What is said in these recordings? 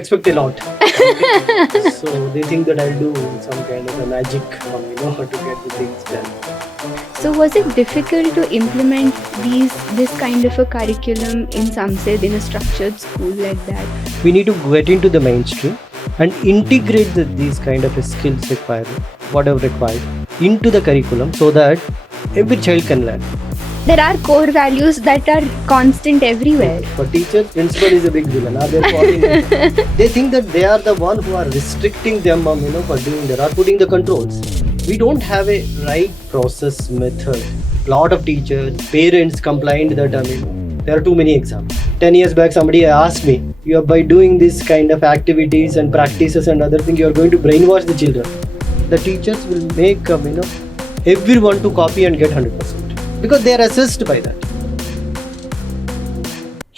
Expect a lot. So they think that I'll do some kind of a magic, to get the things done. So was it difficult to implement this kind of a curriculum in Samsid in a structured school like that? We need to get into the mainstream and integrate these kind of skills required, whatever required, into the curriculum so that every child can learn. There are core values that are constant everywhere. For teachers, principal is a big villain. They think that they are the one who are restricting them, for doing that or putting the controls. We don't have a right process method. Lot of teachers, parents complained that there are too many exams. 10 years back, somebody asked me, "You are by doing this kind of activities and practices and other things, you are going to brainwash the children." The teachers will make everyone to copy and get 100% because they are assessed by that.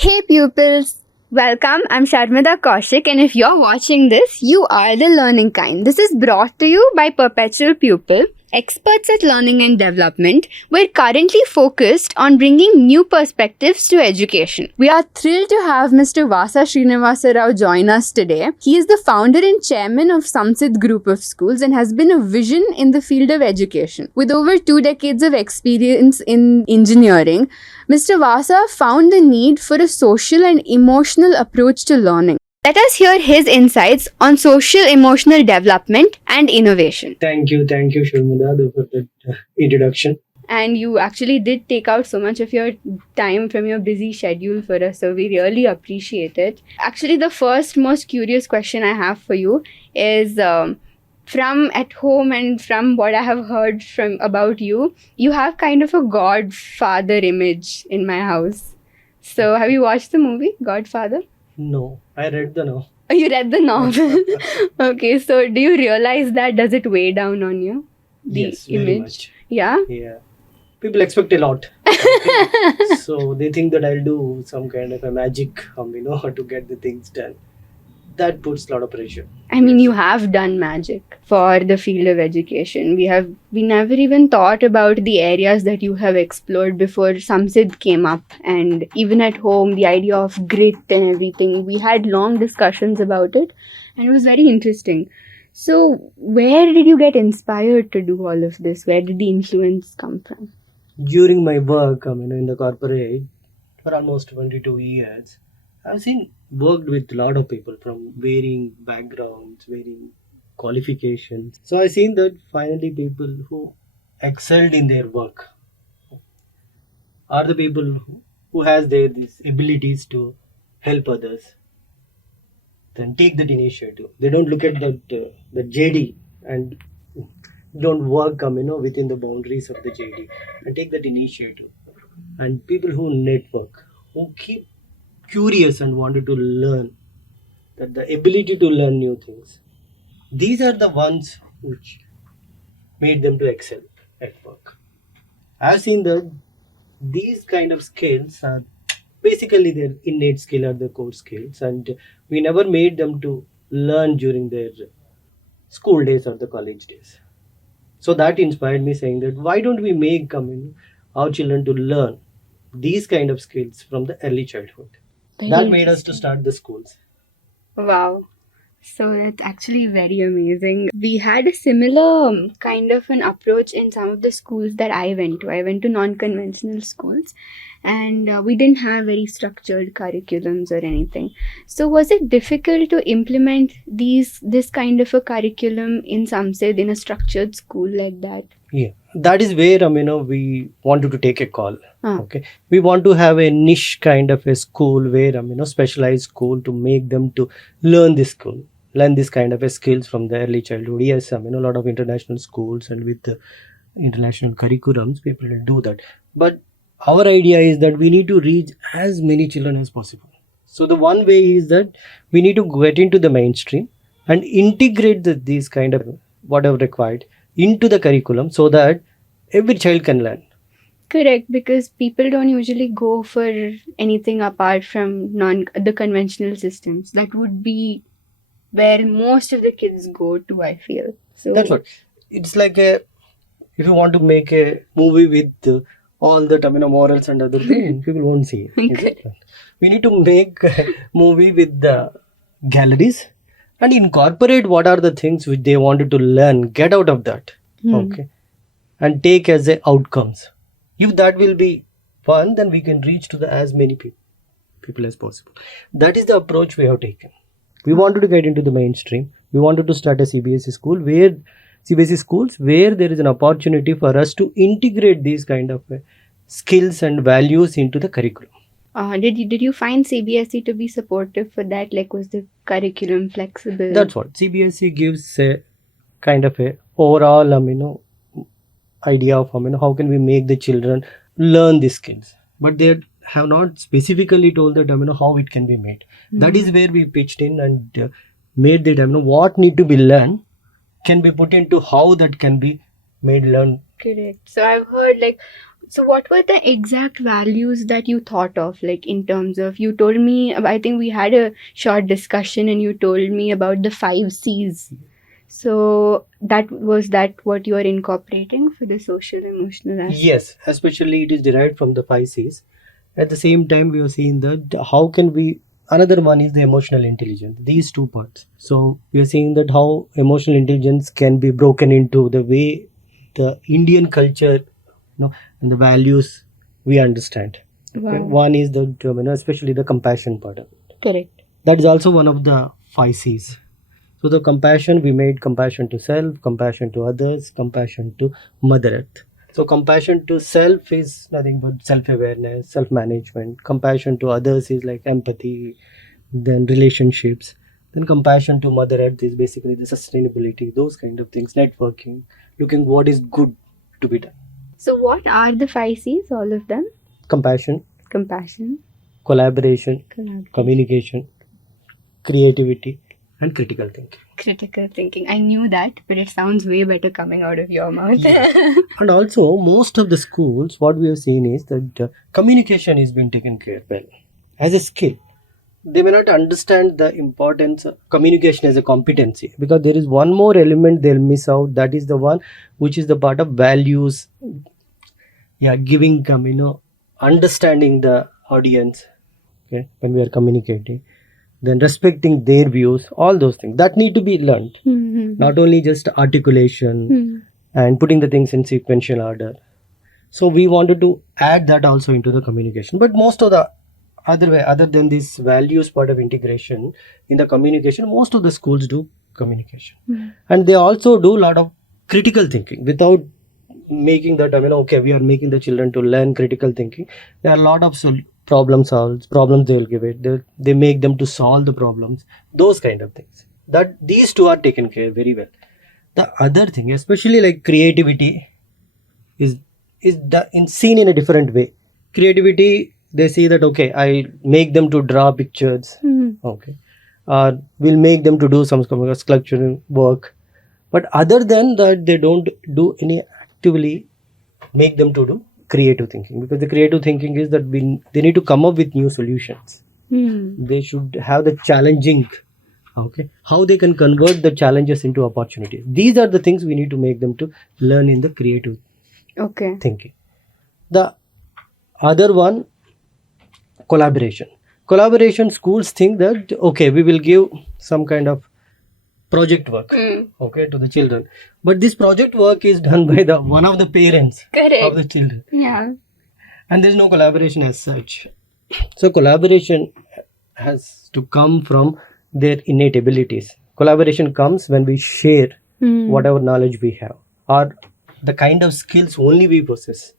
Hey pupils, welcome. I'm Sharmida Kaushik, and if you're watching this, you are the learning kind. This is brought to you by Perpetual Pupil, experts at learning and development. We're currently focused on bringing new perspectives to education. We are thrilled to have Mr. Vasa Srinivasa Rao join us today. He is the founder and chairman of Samsid Group of Schools and has been a vision in the field of education. With over 2 decades of experience in engineering, Mr. Vasa found the need for a social and emotional approach to learning. Let us hear his insights on social emotional development and innovation. Thank you, Sharmida, for that introduction. And you actually did take out so much of your time from your busy schedule for us, so we really appreciate it. Actually, the first most curious question I have for you is from at home and from what I have heard from about you, you have kind of a godfather image in my house. So have you watched the movie Godfather? No, I read the novel. Oh, you read the novel. Okay, so do you realize that does it weigh down on you? The Yes, image? very much. Yeah? Yeah. People expect a lot. So they think that I'll do some kind of a magic, to get the things done. That puts a lot of pressure. I mean, you have done magic for the field of education. We never even thought about the areas that you have explored before Samsid came up. And even at home, the idea of grit and everything, we had long discussions about it. And it was very interesting. So where did you get inspired to do all of this? Where did the influence come from? During my work, in the corporate for almost 22 years, I've worked with a lot of people from varying backgrounds, varying qualifications. So I've seen that finally people who excelled in their work are the people who has these abilities to help others. Then take that initiative. They don't look at the JD and don't work within the boundaries of the JD and take that initiative. And people who network, who keep curious and wanted to learn, that the ability to learn new things, these are the ones which made them to excel at work. I've seen that these kind of skills are basically their innate skill or the core skills, and we never made them to learn during their school days or the college days. So that inspired me saying that why don't we make our children to learn these kind of skills from the early childhood. That made us to start the schools. Wow. So that's actually very amazing. We had a similar kind of an approach in some of the schools that I went to. I went to non-conventional schools and we didn't have very structured curriculums or anything. So was it difficult to implement this kind of a curriculum in Samsid in a structured school like that? Yeah, that is where we wanted to take a call. Ah. Okay, we want to have a niche kind of a school where specialized school to make them to learn this kind of a skills from the early childhood. Yes, a lot of international schools and with the international curriculums, people will do that. But our idea is that we need to reach as many children as possible. So the one way is that we need to get into the mainstream and integrate these kind of whatever required into the curriculum so that every child can learn. Correct, because people don't usually go for anything apart from the conventional systems. That would be where most of the kids go to, I feel. So That's what. It's like if you want to make a movie with all the morals and other things, people won't see it. We need to make a movie with the galleries and incorporate what are the things which they wanted to learn, get out of that. Okay, and take as the outcomes. If that will be fun, then we can reach to the as many people as possible. That is the approach we have taken. We wanted to get into the mainstream. We wanted to start a CBSE school where CBSE schools where there is an opportunity for us to integrate these kind of skills and values into the curriculum. Did you find CBSE to be supportive for that? Like, was the curriculum flexible? That's what CBSE gives a kind of a overall idea of how can we make the children learn these skills, but they have not specifically told that how it can be made. That is where we pitched in and made that what need to be learned can be put into how that can be made learn. Correct. So I've heard so what were the exact values that you thought of, like in terms of, you told me, I think we had a short discussion and you told me about the 5 C's. So that what you are incorporating for the social emotional aspect? Yes, especially it is derived from the 5 C's. At the same time, we are seeing that how can we, another one is the emotional intelligence, these 2 parts. So we are seeing that how emotional intelligence can be broken into the way the Indian culture, and the values we understand. Wow. Okay? One is the, especially the compassion part of it. Correct. That is also one of the 5 C's. So the compassion, we made compassion to self, compassion to others, compassion to Mother Earth. So compassion to self is nothing but self-awareness, self-management. Compassion to others is like empathy, then relationships. Then compassion to Mother Earth is basically the sustainability, those kind of things, networking, looking what is good to be done. So what are the 5 C's, all of them? Compassion, Collaboration, communication, creativity, and critical thinking. critical thinking. I knew that, but it sounds way better coming out of your mouth. Yeah. And also, most of the schools, what we have seen is that communication is being taken care well as a skill. They may not understand the importance of communication as a competency, because there is one more element they'll miss out. That is the one which is the part of values. Yeah, giving understanding the audience. Okay, when we are communicating, then respecting their views, all those things that need to be learned. Not only just articulation and putting the things in sequential order. So we wanted to add that also into the communication. But most of the other than this values part of integration in the communication, most of the schools do communication. And they also do a lot of critical thinking without making that, okay, we are making the children to learn critical thinking. There are a lot of problems they will give it. They make them to solve the problems, those kind of things. That these 2 are taken care very well. The other thing, especially like creativity, is seen in a different way. Creativity, they see that, okay, I make them to draw pictures, okay, or we'll make them to do some sculptural work. But other than that, they don't do any actively make them to do creative thinking, because the creative thinking is that they need to come up with new solutions. They should have the challenging, okay, how they can convert the challenges into opportunities. These are the things we need to make them to learn in the creative thinking. The other one, collaboration. Schools think that, okay, we will give some kind of project work, okay, to the children, but this project work is done by the one of the parents of the children. Yeah. And there is no collaboration as such. So collaboration has to come from their innate abilities. Collaboration comes when we share whatever knowledge we have, or the kind of skills only we possess,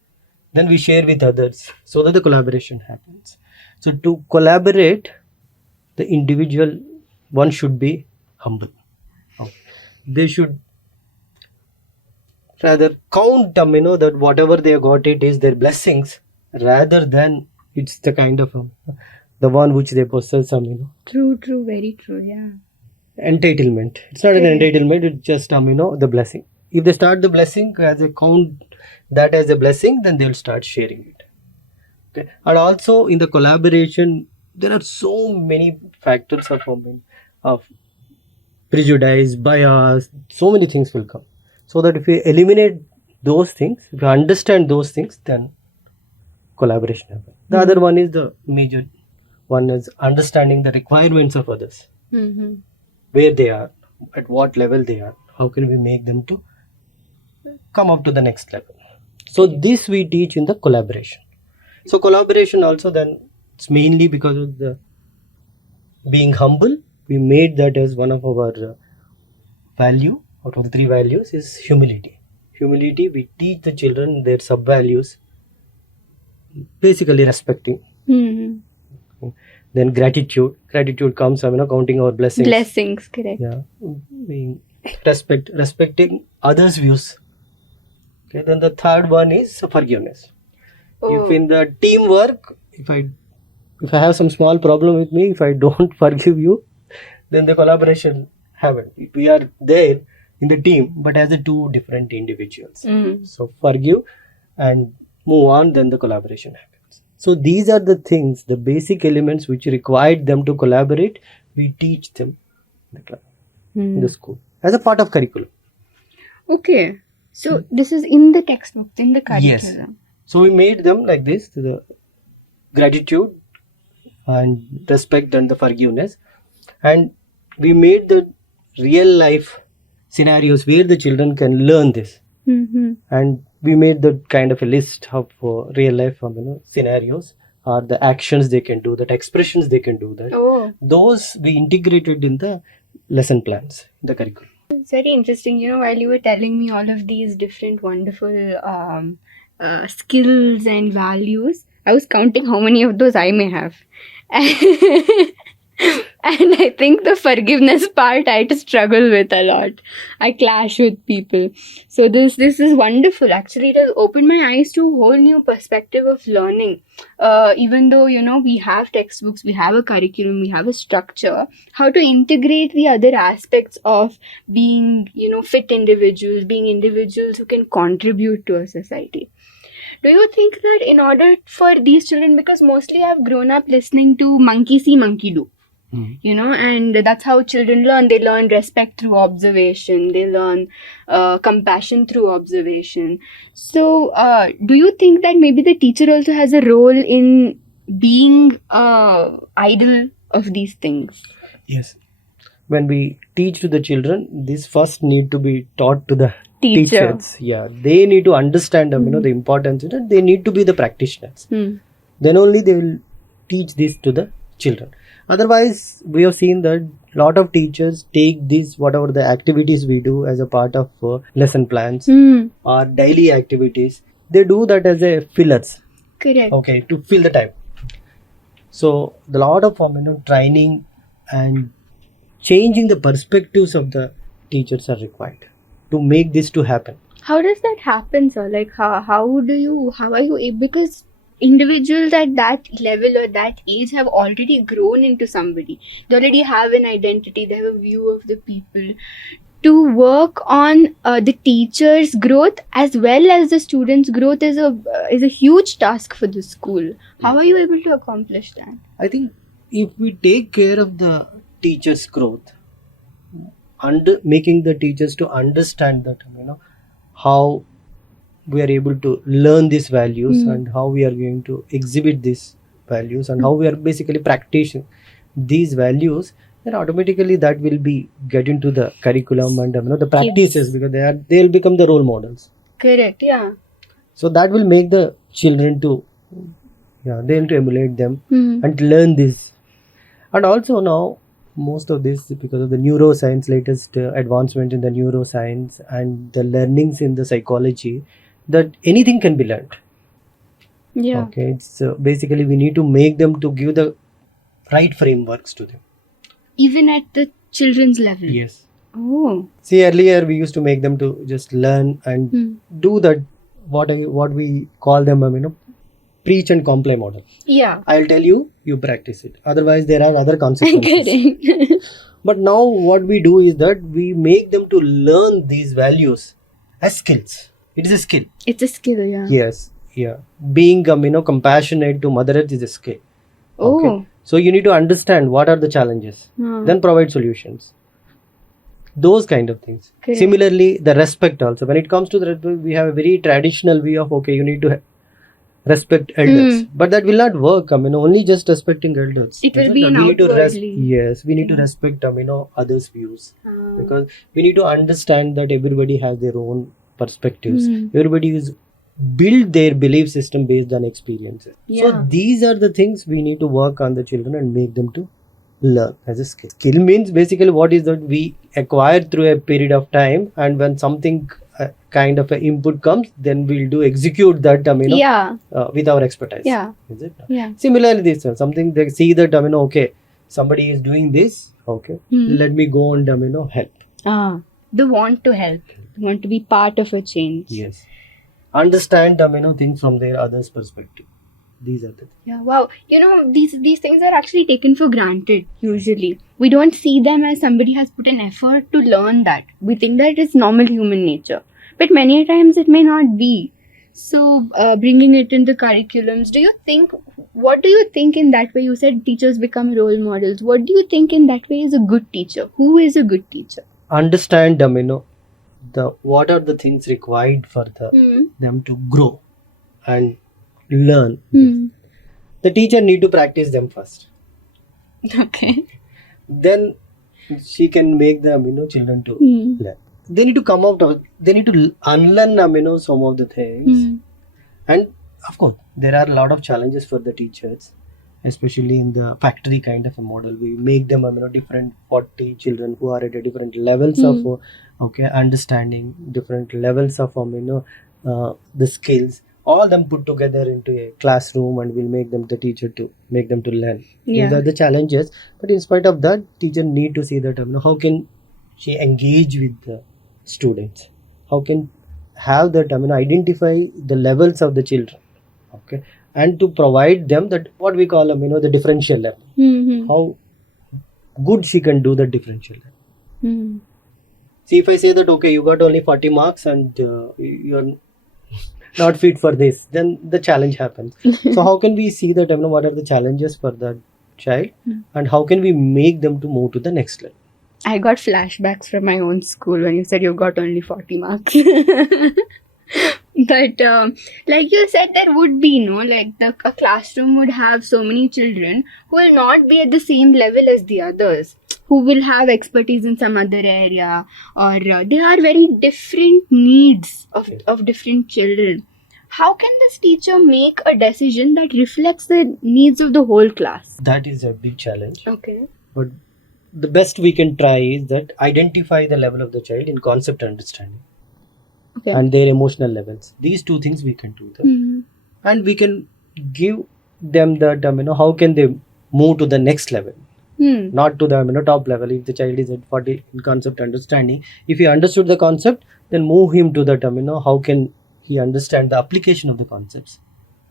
then we share with others, so that the collaboration happens. So to collaborate, the individual one should be humble. They should rather count that whatever they got, it is their blessings, rather than it's the kind of the one which they possess True, very true. Yeah. entitlement. It's not an entitlement, it's just the blessing. If they start the blessing as a count that as a blessing, then they'll start sharing it. Okay. And also in the collaboration, there are so many factors of prejudice, bias, so many things will come. So that if we eliminate those things, if we understand those things, then collaboration happens. The other one is the major one is understanding the requirements of others. Mm-hmm. where they are, at what level they are, how can we make them to come up to the next level. So this we teach in the collaboration. So collaboration also, then it's mainly because of the being humble. We made that as one of our value. Out of the 3 values is humility. Humility, we teach the children their sub values, basically respecting. Mm-hmm. Then gratitude comes from counting our blessings. Blessings, correct. Yeah, being respecting others views. Okay, then the third one is forgiveness. Oh. If in the teamwork, if I have some small problem with me, if I don't forgive you, then the collaboration haven't. We are there in the team, but as a 2 different individuals. Mm. So forgive and move on, then the collaboration happens. So these are the things, the basic elements which required them to collaborate. We teach them in the school as a part of curriculum. Okay. So this is in the textbook, in the Yes. curriculum. So we made them like this, to the gratitude and respect and the forgiveness, and we made the real life scenarios where the children can learn this, Mm-hmm. and we made the kind of a list of real life scenarios, or the actions they can do, that expressions they can do, that Oh, those we integrated in the lesson plans, the curriculum. it's very interesting. You know, while you were telling me all of these different wonderful skills and values, I was counting how many of those I may have. And I think the forgiveness part I had to struggle with a lot. I clash with people. So this is wonderful. Actually, it has opened my eyes to a whole new perspective of learning. Even though, we have textbooks, we have a curriculum, we have a structure, how to integrate the other aspects of being, fit individuals, being individuals who can contribute to a society. Do you think that in order for these children, because mostly I've grown up listening to monkey see, monkey do, and that's how children learn. They learn respect through observation. They learn compassion through observation. So, do you think that maybe the teacher also has a role in being idol of these things? Yes. When we teach to the children, this first need to be taught to the Teacher. teachers. Yeah, they need to understand the importance of it. They need to be the practitioners. Hmm. Then only they will teach this to the children. Otherwise, we have seen that lot of teachers take this, whatever the activities we do as a part of lesson plans Hmm. or daily activities, they do that as a fillers. Correct. Okay, to fill the time. So the lot of training and changing the perspectives of the teachers are required to make this to happen. How does that happen, sir? Like, how are you able, because individuals at that level or that age have already grown into somebody. They already have an identity, they have a view of the people. To work on the teacher's growth as well as the students' growth is a huge task for the school. How are you able to accomplish that? I think if we take care of the teachers' growth, making the teachers to understand that how we are able to learn these values and how we are going to exhibit these values and how we are basically practicing these values, then automatically that will be get into the curriculum and the practices, because they'll become the role models. Correct, yeah. So that will make the children to they'll to emulate them and learn this. And also now most of this, because of the neuroscience, latest advancement in the neuroscience and the learnings in the psychology, that anything can be learned. Yeah. Okay, it's basically we need to make them to give the right frameworks to them. Even at the children's level. Yes. Oh. See, earlier we used to make them to just learn and do that what we call them preach and comply model. Yeah. I'll tell you, you practice it. Otherwise, there are other consequences. Correct. But now what we do is that we make them to learn these values as skills. It is a skill. It's a skill, yeah. Yes. Yeah. Being compassionate to Mother Earth is a skill. Oh. Okay. So you need to understand what are the challenges, then provide solutions. Those kind of things. Correct. Similarly, the respect also. When it comes to the respect, we have a very traditional view of you need to respect elders. But that will not work. Only just respecting elders. It will be an we need to outwardly. yes, we need to respect others' views, because we need to understand that everybody has their own perspectives. Everybody is build their belief system based on experiences. So Yeah. these are the things we need to work on the children and make them to learn as a skill. Skill means basically what is that we acquire through a period of time, and when something kind of a input comes, then we'll do execute that Yeah. with our expertise. Yeah. Is it? Yeah. Similarly, this something they see that okay, somebody is doing this. Okay, let me go and help. They want to help. They want to be part of a change. Yes, understand things from their others' perspective. These are the things. Yeah, wow. These things are actually taken for granted usually. We don't see them as somebody has put an effort to learn that. We think that it's normal human nature. But many a times it may not be. So, bringing it into curriculums, what do you think in that way? You said teachers become role models. What do you think in that way is a good teacher? Who is a good teacher? Understand what are the things required for them to grow and learn. The teacher need to practice them first. Okay. Then she can make them children to learn. They need to come out of, they need to unlearn some of the things. And of course there are a lot of challenges for the teachers, especially in the factory kind of a model. We make them different 40 children who are at a different levels of understanding, different levels of the skills, all them put together into a classroom, and we'll make them the teacher to make them to learn. Yeah. These are the challenges, but in spite of that, teacher need to see that how can she engage with the students, how can have that identify the levels of the children, okay, and to provide them that what we call the differential level, how good she can do the differential level. See, if I say that okay, you got only 40 marks and you're not fit for this, then the challenge happens. So how can we see that what are the challenges for that child, and how can we make them to move to the next level? I got flashbacks from my own school when you said you got only 40 marks. But like you said, there would be a classroom would have so many children who will not be at the same level as the others, who will have expertise in some other area, or they are very different needs of different children. How can this teacher make a decision that reflects the needs of the whole class? That is a big challenge. Okay. But the best we can try is that identify the level of the child in concept understanding. Okay. And their emotional levels. These two things we can do that. And we can give them that how can they move to the next level, not to the top level. If the child is at 40 in concept understanding, if he understood the concept, then move him to that how can he understand the application of the concepts.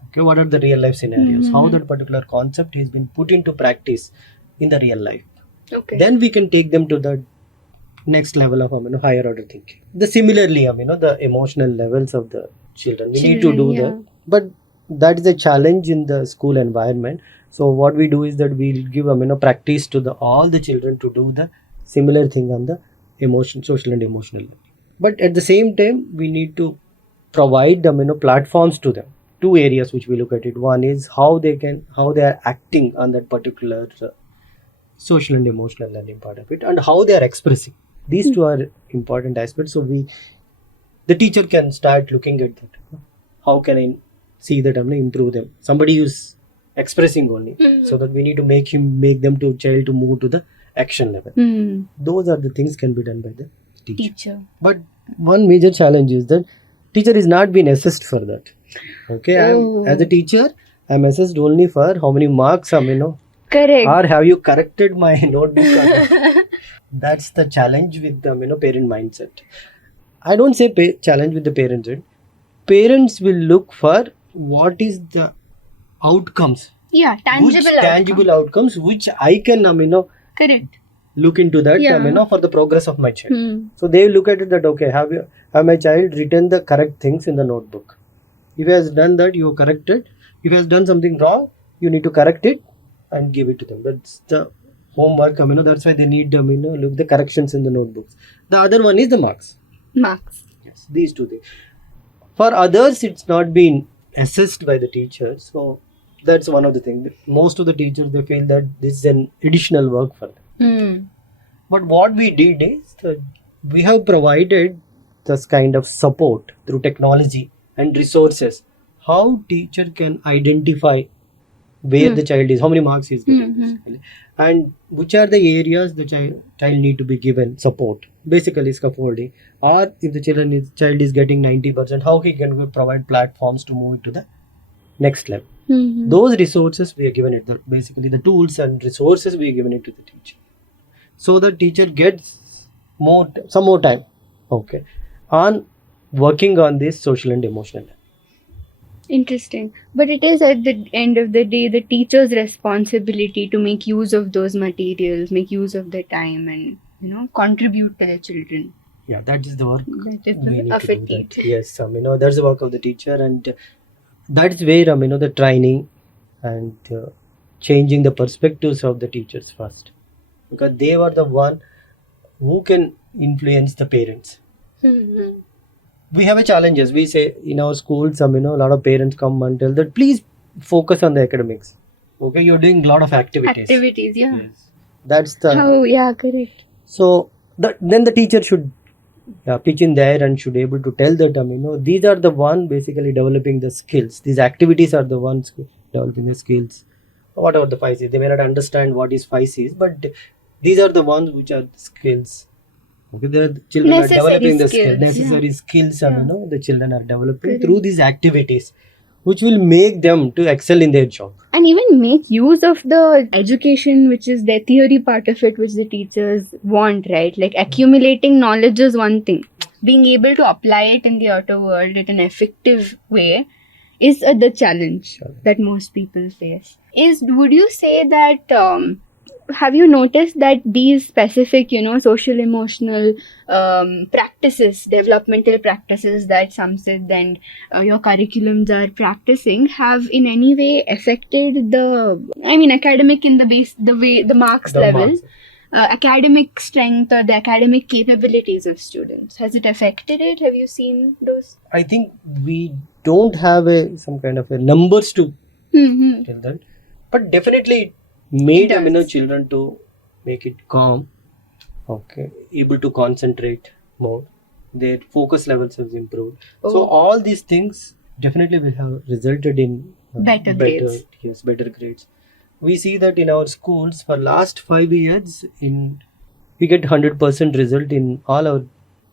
Okay, what are the real life scenarios, how that particular concept has been put into practice in the real life. Okay. Then we can take them to the next level of higher order thinking. Similarly the emotional levels of the children, we need to do that. But that is a challenge in the school environment. So what we do is that we'll give practice to all the children to do the similar thing on the social and emotional level. But at the same time, we need to provide them platforms to them. Two areas which we look at it. One is how they are acting on that particular social and emotional learning part of it, and how they are expressing. These two are important aspects. So the teacher can start looking at that. How can I see that improve them? Somebody who's expressing only, so that we need to make them to child to move to the action level. Those are the things can be done by the teacher. But one major challenge is that teacher is not being assessed for that. Okay, as a teacher, I'm assessed only for how many marks Correct. Or have you corrected my notebook? That's the challenge with the parent mindset. I don't say challenge with the parents. Right? Parents will look for what is the outcomes. Yeah, tangible outcomes which I can correct. look into that for the progress of my child. So they look at it that okay, have my child written the correct things in the notebook. If he has done that, you correct it. If he has done something wrong, you need to correct it and give it to them. That's the homework. That's why they need look the corrections in the notebooks. The other one is the marks. Marks. Yes, these two things. For others, it's not been assessed by the teachers. So that's one of the things. Most of the teachers, they feel that this is an additional work for them. Hmm. But what we did is that we have provided this kind of support through technology and resources. How teacher can identify where the child is, how many marks he is getting, basically, and which are the areas the child need to be given support, basically scaffolding, or if the child is getting 90%, how he can provide platforms to move it to the next level. Those resources we are given it, basically the tools and resources we are given it to the teacher, so the teacher gets some more time, okay, on working on this social and emotional. Interesting. But it is at the end of the day the teacher's responsibility to make use of those materials, make use of their time, and contribute to their children. Yeah, that is the work. That is We the need of to a do that. teacher. Yes, that's the work of the teacher, and that's where the training and changing the perspectives of the teachers first, because they were the one who can influence the parents. We have a challenges. We say in our schools, a lot of parents come and tell that please focus on the academics. Okay, you're doing a lot of activities. Activities, yeah. Yes. That's the Oh, yeah, correct. so then the teacher should pitch in there and should able to tell that these are the one basically developing the skills. These activities are the ones developing the skills. Whatever the 5 C's, they may not understand what is 5 C's, but these are the ones which are the skills. Okay, the children Necessary are developing the skills, necessary yeah. skills, the children are developing Correct. through these activities, which will make them to excel in their job. And even make use of the education, which is the theory part of it, which the teachers want, right? Like accumulating knowledge is one thing. Being able to apply it in the outer world in an effective way is the challenge that most people face. Would you say that have you noticed that these specific, social emotional practices, developmental practices that Samsid and your curriculums are practicing have in any way affected academic in the marks level, marks. Academic strength or the academic capabilities of students? Has it affected it? Have you seen those? I think we don't have some kind of a numbers to tell that, but definitely it made It does. children to make it calm, okay, able to concentrate more. Their focus levels have improved. So Oh. all these things definitely will have resulted in Better grades. Yes, better grades. We see that in our schools for last 5 years, we get 100% result in all our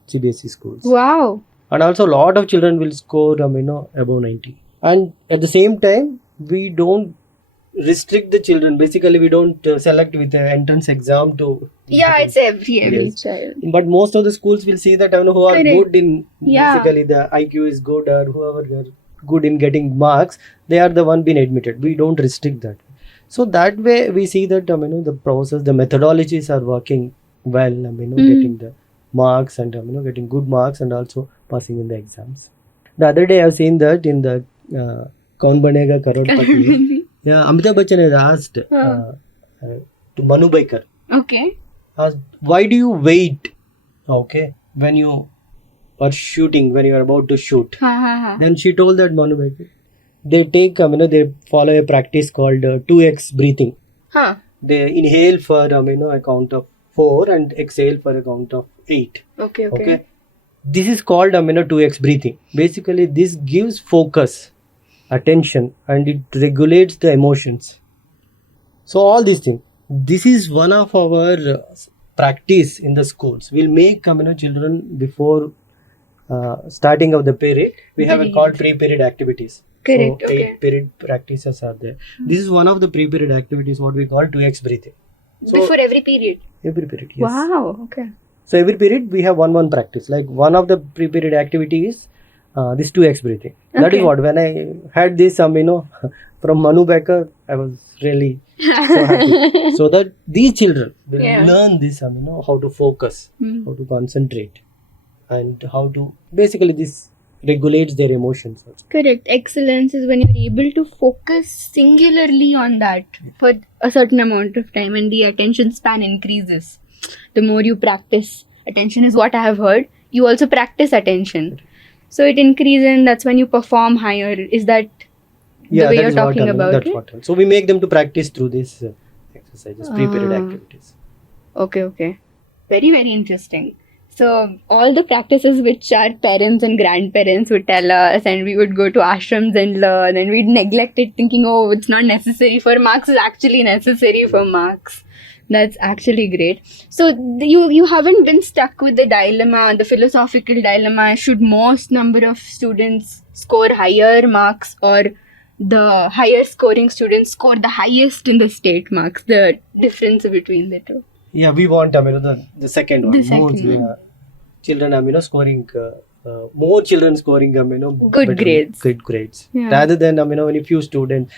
CBSE schools. Wow. And also a lot of children will score above 90, and at the same time we don't restrict the children. Basically we don't select with an entrance exam to Yeah, it's every Yes. child. But most of the schools will see that who are Correct. good in Yeah. basically the IQ is good, or whoever are good in getting marks, they are the one being admitted. We don't restrict that. So that way we see that the process, the methodologies are working well. Getting the marks and getting good marks and also passing in the exams. The other day I've seen that in the Kaun Banega Karodpati. Yeah, Amitabh Bachchan has asked to Manu Baker, Okay. asked, why do you wait? Okay, when you are shooting, when you are about to shoot. Then she told that Manu Baker, they take they follow a practice called 2x breathing. Huh. They inhale for a count of 4 and exhale for a count of 8. Okay. Okay, this is called 2x breathing. Basically this gives focus, attention, and it regulates the emotions. So all these things, this is one of our practice in the schools. We'll make children before starting of the period. We have Very called pre-period activities. Correct, So okay. 8 period practices are there. This is one of the pre-period activities, what we call 2x breathing. So Before every period. every period, yes. Wow. Okay. So every period we have one practice. Like one of the pre-period activities is this 2x breathing. That Okay. is what, when I had this from Manu Becker, I was really so happy. So that these children will Yeah. learn this how to focus, how to concentrate, and how to basically this regulates their emotions also. Correct. Excellence is when you're able to focus singularly on that for a certain amount of time and the attention span increases. The more you practice, attention is what I have heard. You also practice attention. So it increases, and that's when you perform higher. Is that the way that you're is what talking I mean. about That's it? what. So we make them to practice through these exercises, pre-period Ah. activities. Okay. Very, very interesting. So, all the practices which our parents and grandparents would tell us, and we would go to ashrams and learn, and we'd neglect it thinking, oh, it's not necessary for marks, is actually necessary for marks. That's actually great. So, you haven't been stuck with the dilemma, the philosophical dilemma. Should most number of students score higher marks, or the higher scoring students score the highest in the state marks? The difference between the two. Yeah, we want the second one. The second more one. children scoring more children scoring Good better grades. good grades Yeah. rather than only few students.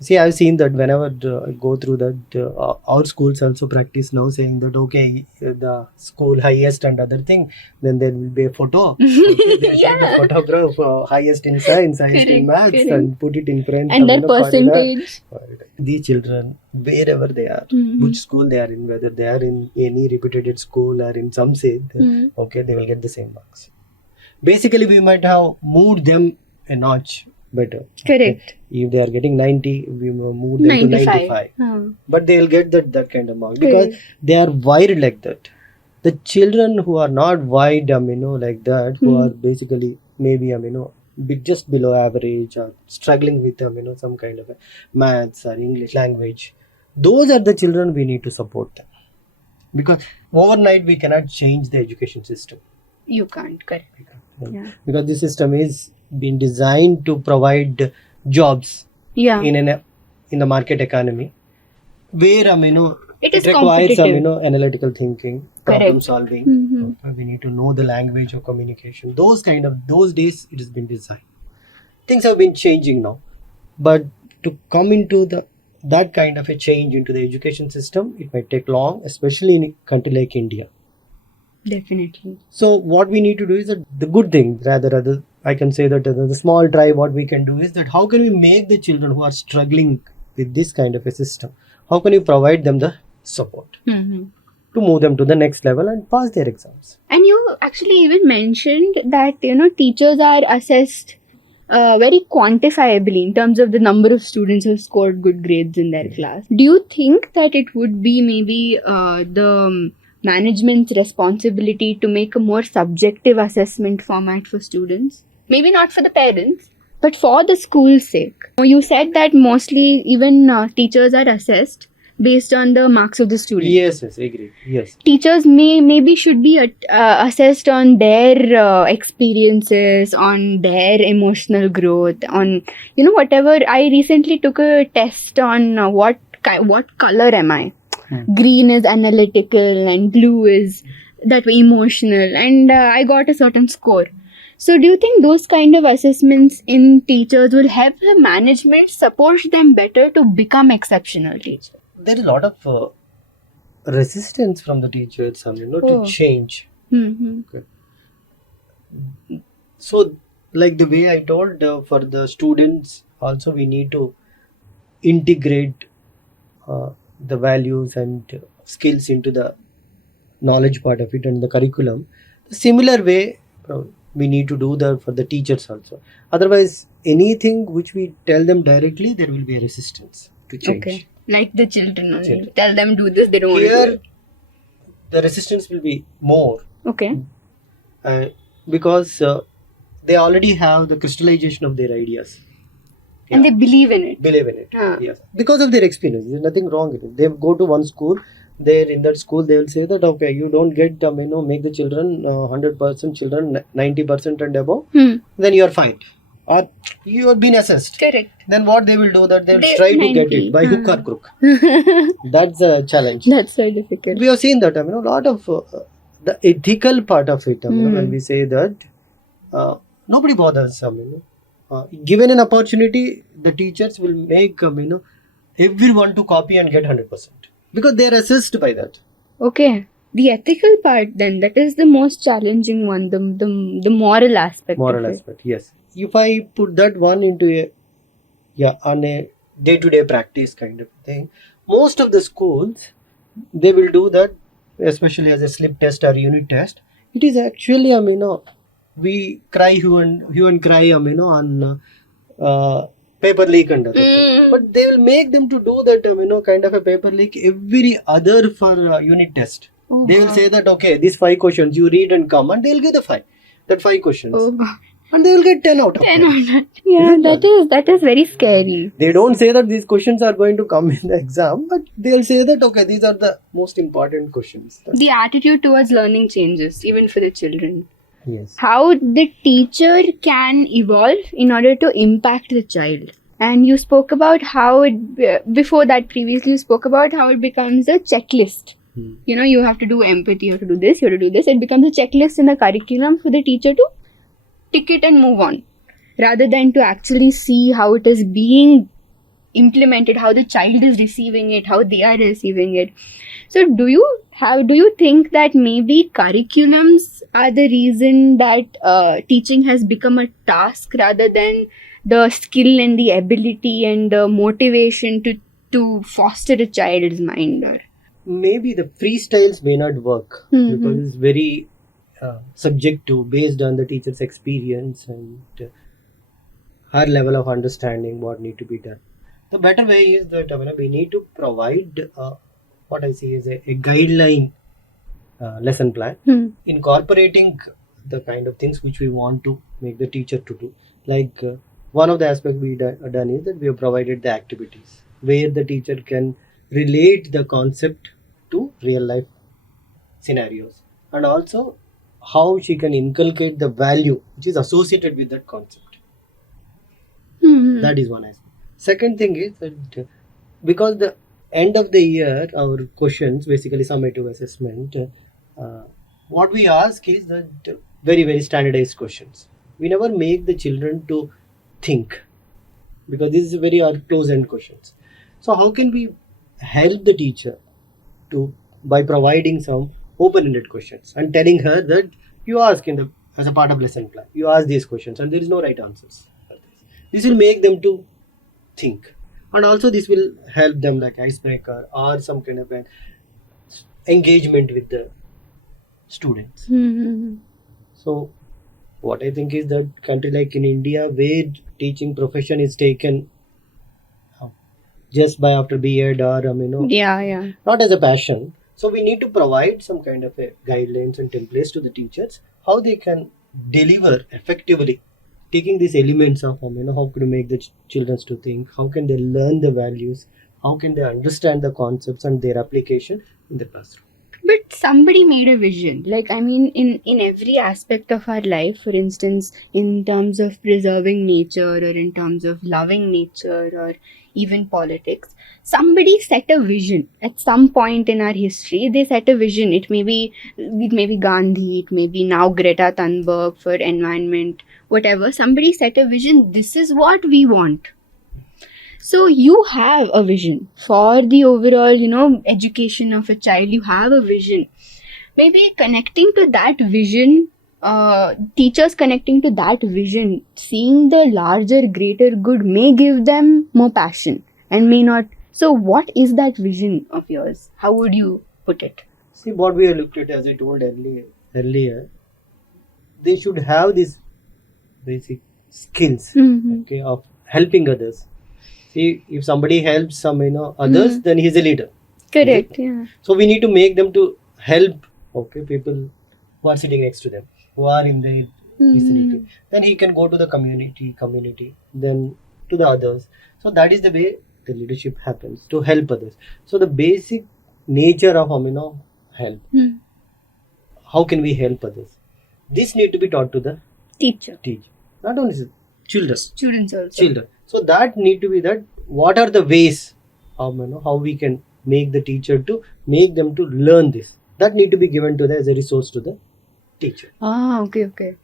See, I've seen that whenever I go through that, our schools also practice now saying that, okay, the school highest and other thing, then there will be a photo. Okay, they take the photograph, highest in science, highest in Correct, maths, correct. and put it in front. And their corridor. percentage. These children, wherever they are, Mhm. which school they are in, whether they are in any reputed school or in some say, Mhm. okay, they will get the same marks. Basically, we might have moved them a notch better. Correct. If they are getting 90, we will move them to 95. Huh. But they will get that kind of mark because Correct. they are wired like that. The children who are not wired, like that, who are basically maybe, just below average or struggling with, some kind of maths or English language, those are the children we need to support them. Because overnight we cannot change the education system. You can't. Correct. Yeah. Because the system is been designed to provide jobs Yeah. in the market economy, where It is it requires some competitive. analytical thinking, problem Correct. solving. Mhm. We need to know the language of communication. Those days it has been designed. Things have been changing now, but to come into that kind of a change into the education system, it might take long, especially in a country like India. Definitely. So what we need to do is that the good thing, rather I can say that the small try, what we can do is that how can we make the children who are struggling with this kind of a system, how can you provide them the support Mhm. to move them to the next level and pass their exams. And you actually even mentioned that teachers are assessed very quantifiably in terms of the number of students who scored good grades in their class. Do you think that it would be maybe the management's responsibility to make a more subjective assessment format for students? Maybe not for the parents, but for the school's sake. You said that mostly even teachers are assessed based on the marks of the student. Yes, agree. Yes. Teachers maybe should be assessed on their experiences, on their emotional growth, on whatever. I recently took a test on what color am I. Green is analytical and blue is that way emotional, and I got a certain score. So do you think those kind of assessments in teachers will help the management support them better to become exceptional teachers? There is a lot of resistance from the teachers, to change. Mm-hmm. Okay. So, like the way I told, for the students, also we need to integrate the values and skills into the knowledge part of it and the curriculum. Similar way, we need to do that for the teachers also. Otherwise, anything which we tell them directly, there will be a resistance to change. Okay. Like the children only. Children. Tell them do this, they don't want to do Here, it. the resistance will be more Okay. because they already have the crystallization of their ideas. And they believe in it. Believe in it. Ah. Yes, because of their experience. There's nothing wrong with it. They go to one school. There in that school, they will say that okay, you don't get make the children 100% children 90% and above. Then you are fine, or you have been assessed. Correct. Then what they will do that they will They- try to 90. get it by hook or crook. That's a challenge. That's so difficult. We have seen that. A lot of the ethical part of it. When we say that nobody bothers. Given an opportunity, the teachers will make everyone to copy and get 100% because they are assessed by that. Okay. The ethical part then, that is the most challenging one, the moral aspect. Moral of it. aspect, yes. If I put that one into on a day-to-day practice kind of thing, most of the schools, they will do that, especially as a slip test or unit test. It is actually, we cry hue and cry on paper leak and other thing. But they will make them to do that kind of a paper leak every other for unit test. They will say that okay, these 5 questions you read and come, and they'll get the 5 questions, and they will get 10 out of 10. 10 out of 10. Yeah, that is very scary. They don't say that these questions are going to come in the exam, but they'll say that okay, these are the most important questions. The attitude towards learning changes even for the children. Yes. How the teacher can evolve in order to impact the child. And you spoke about how before that previously you spoke about how it becomes a checklist. You know, you have to do empathy, you have to do this, you have to do this. It becomes a checklist in the curriculum for the teacher to tick it and move on, rather than to actually see how it is being implemented, how the child is receiving it, how they are receiving it. So do you think that maybe curriculums are the reason that teaching has become a task rather than the skill and the ability and the motivation to foster a child's mind? Or maybe the freestyles may not work because it's very subjective, based on the teacher's experience and her level of understanding what need to be done. The better way is that we need to provide what I see is a guideline lesson plan, incorporating the kind of things which we want to make the teacher to do. Like one of the aspects we done is that we have provided the activities where the teacher can relate the concept to real life scenarios, and also how she can inculcate the value which is associated with that concept. That is one aspect. Second thing is that because the end of the year our questions, basically summative assessment, what we ask is that very very standardized questions. We never make the children to think, because this is very close end questions. So how can we help the teacher to by providing some open-ended questions and telling her that you ask as a part of lesson plan, you ask these questions and there is no right answers. This will make them to think, and also this will help them like icebreaker or some kind of an engagement with the students. So what I think is that country like in India, where teaching profession is taken just by after B.Ed or not as a passion. So we need to provide some kind of a guidelines and templates to the teachers how they can deliver effectively, taking these elements of how could you make the children to think, how can they learn the values, how can they understand the concepts and their application in the classroom. But somebody made a vision. Like, I mean, in every aspect of our life, for instance, in terms of preserving nature or in terms of loving nature or even politics, somebody set a vision. At some point in our history, they set a vision. It may be Gandhi, it may be now Greta Thunberg for environment, whatever. Somebody set a vision. This is what we want. So you have a vision for the overall, education of a child. You have a vision. Maybe connecting to that vision, teachers connecting to that vision, seeing the larger, greater good may give them more passion and may not. So what is that vision of yours? How would you put it? See, what we have looked at, as I told earlier, they should have these basic skills of helping others. See, if somebody helps some others, then he's a leader. Correct. Yeah. So we need to make them to help people who are sitting next to them, who are in the vicinity. Then he can go to the community, then to the others. So that is the way the leadership happens, to help others. So the basic nature of help. How can we help others? This need to be taught to the teacher. Not only children. Students also. Children. So that need to be that what are the ways of how we can make the teacher to make them to learn this. That need to be given to them as a resource to the teacher. Okay.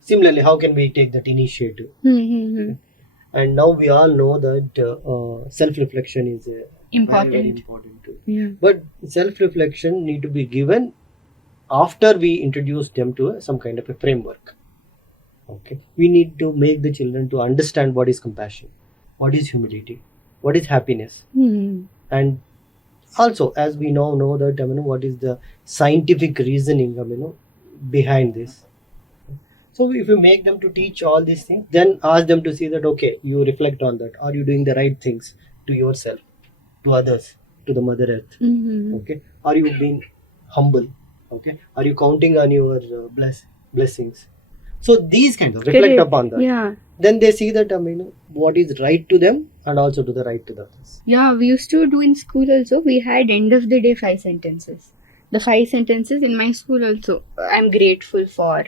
Similarly, how can we take that initiative? And now we all know that self-reflection is important. Very important too. Yeah. But self-reflection need to be given after we introduce them to some kind of a framework. Okay, we need to make the children to understand what is compassion, what is humility, what is happiness, and also as we now know that what is the scientific reasoning behind this. So if you make them to teach all these things, then ask them to see that, okay, you reflect on that. Are you doing the right things to yourself, to others, to the Mother Earth? Mm-hmm. Okay. Are you being humble? Okay. Are you counting on your blessings? So these kinds of reflect Correct. upon that. Yeah. Then they see that what is right to them and also to the right to the others. Yeah, we used to do in school also. We had end of the day 5 sentences. The 5 sentences in my school also. I'm grateful for.